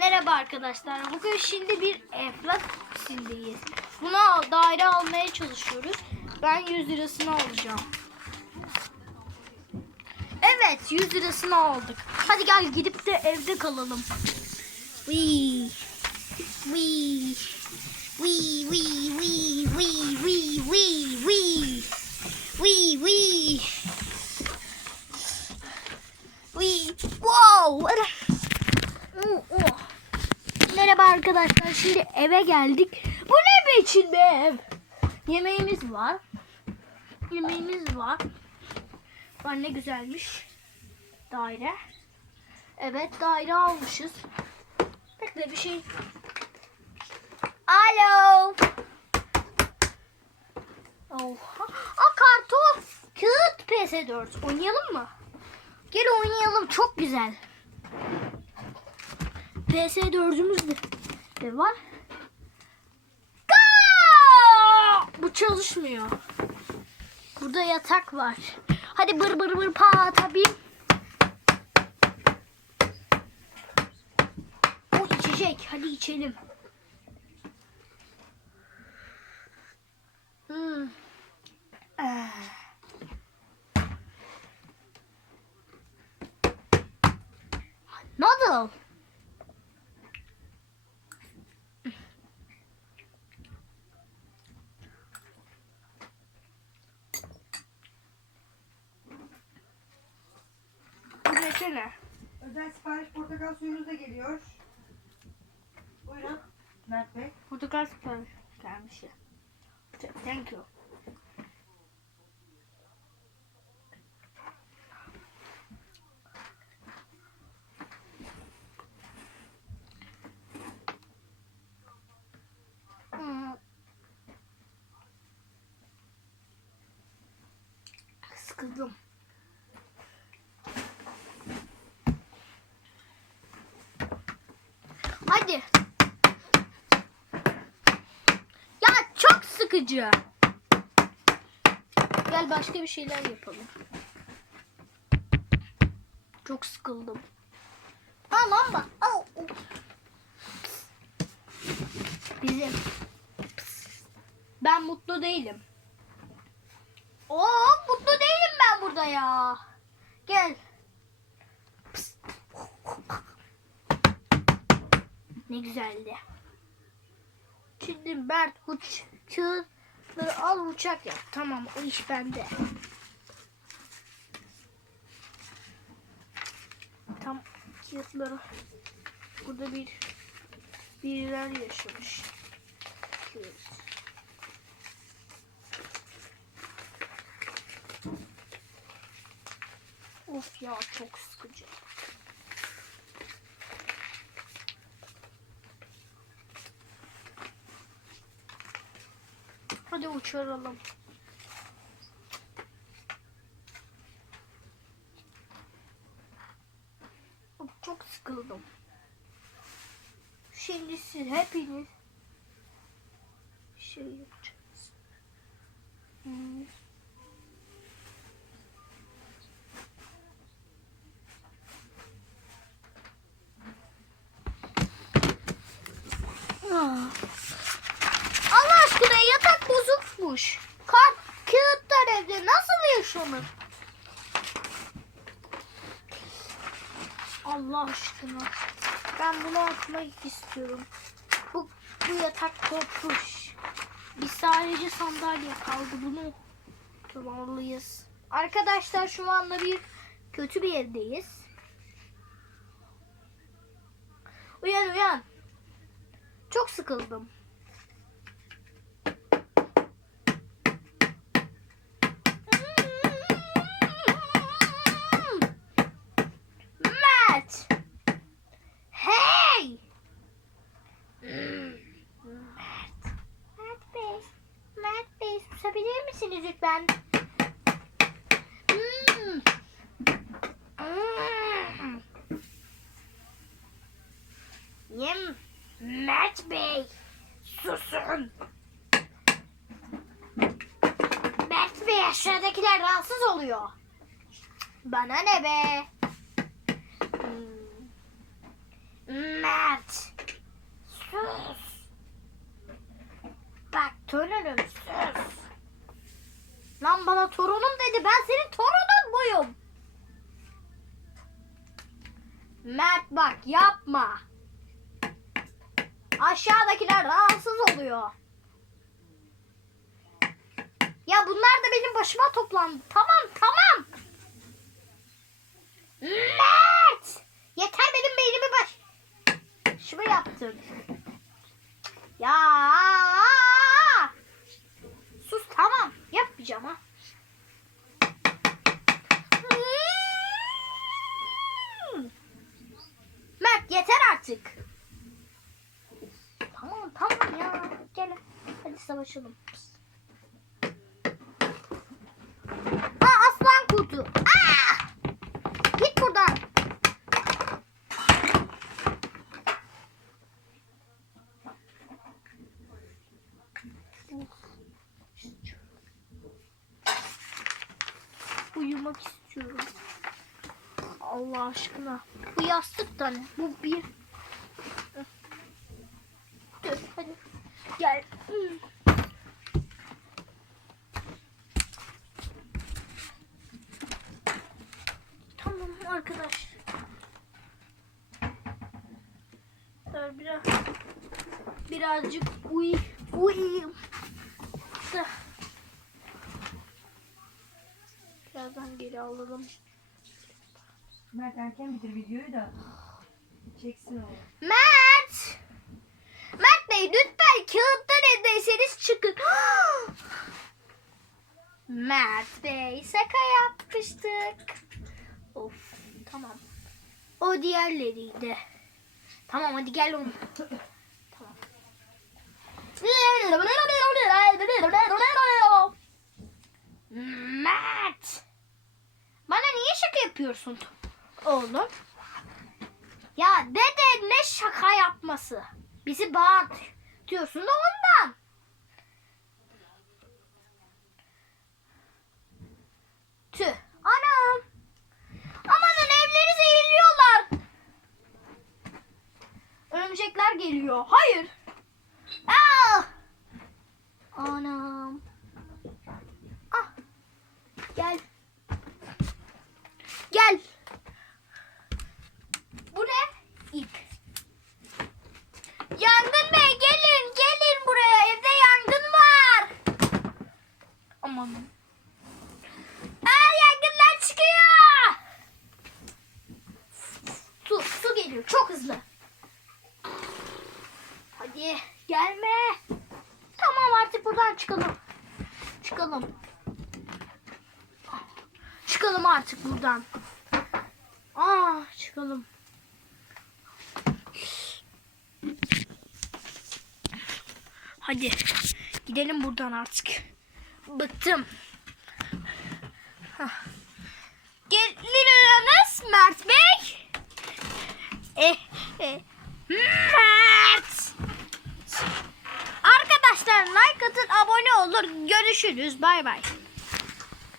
Merhaba arkadaşlar. Bugün şimdi bir enflat içindeyiz. Buna daire almaya çalışıyoruz. Ben 100 lirasını alacağım. Evet 100 lirasını aldık. Hadi gel gidip de evde kalalım. Wee. Arkadaşlar. Şimdi eve geldik. Bu ne biçim ev? Yemeğimiz var. Yemeğimiz var. Var ne güzelmiş. Daire. Evet daire almışız. Bekle bir şey. Alo. Oha. Aa karton. Kağıt PS4. Oynayalım mı? Gel oynayalım. Çok güzel. PS4'ümüz de, de var. Bu çalışmıyor. Burada yatak var. Hadi bır bır bır pa tabii. O içecek. Hadi içelim. Hmm. Ah. Noodle. Bu desene. Özel sipariş portakal suyunuz da geliyor. Buyurun. Mert Bey. Portakal sipariş gelmiş ya. Thank you. Sıkıldım. Hadi. Ya çok sıkıcı. Gel başka bir şeyler yapalım. Çok sıkıldım. Aa lamba. Au. Bizim. Ben mutlu değilim. Oo mutlu değilim ben burada ya. Gel. Ne güzeldi. Şimdi Mert uç çığları al uçak yap. Tamam o iş bende. Tam kağıtları burada bir biriler yaşamış. Kağıt. Of ya çok sıkıcı. Hadi uçuralım. Çok sıkıldım. Şimdi siz hepiniz şey yapacağız. Hmm. Ah. Allah aşkına yatak bozukmuş. Kart, kağıtlar evde yaşanır? Allah aşkına. Ben bunu atmak istiyorum. Bu, bu yatak kopmuş. Biz sadece sandalye kaldı. Bunu kullanmalıyız. Arkadaşlar şu anda bir kötü bir yerdeyiz. Uyan uyan. Çok sıkıldım. Açabilir misiniz lütfen? Hmm. Hmm. Yem. Mert Bey. Susun. Mert Bey aşağıdakiler rahatsız oluyor. Bana ne be? Hmm. Mert. Sus. Bak dönürüm sus. Lan bana torunum dedi. Ben senin torunun muyum? Mert bak yapma. Aşağıdakiler rahatsız oluyor. Ya bunlar da benim başıma toplandı. Tamam tamam. Mert! Yeter benim beynimi baş... Şunu yaptın. Ya! Sus tamam. Yapmayacağım ha. Hmm. Mert yeter artık. Tamam tamam ya. Gel. Hadi savaşalım. Aa aslan kurdu. Aa! Git buradan. Uyumak istiyorum. Allah aşkına. Bu yastık da ne? Bu bir... Dur hadi. Gel. Tamam arkadaş. Dur biraz birazcık uy uyuyayım. Da. Birazdan geri alırım. Mert erken bitir videoyu da çeksin onu. Mert! Mert Bey lütfen kağıttan evdeyseniz çıkın. Mert Bey şaka yapmıştık. Of tamam. O diğerleriydi. Tamam hadi gel oğlum. Tamam. Bana niye şaka yapıyorsun oğlum? Ya dede ne şaka yapması? Bizi bağırtıyorsun da ondan. Tüh. Anam. Amanın evleri zehirliyorlar. Örümcekler geliyor. Hayır. Aa! Anam. Ah. Gel. Gel. Bu ne? İp. Yangın bey gelin gelin buraya evde yangın var. Aman. Aa yangınlar çıkıyor. Su su geliyor çok hızlı. Hadi gelme. Tamam artık buradan çıkalım. Çıkalım. Çıkalım artık buradan. Aa çıkalım. Hadi gidelim buradan artık. Bıktım. Hah. Mert Bey. Eh, eh. Mert. Arkadaşlar like atın abone olur. Görüşürüz. Bay bay.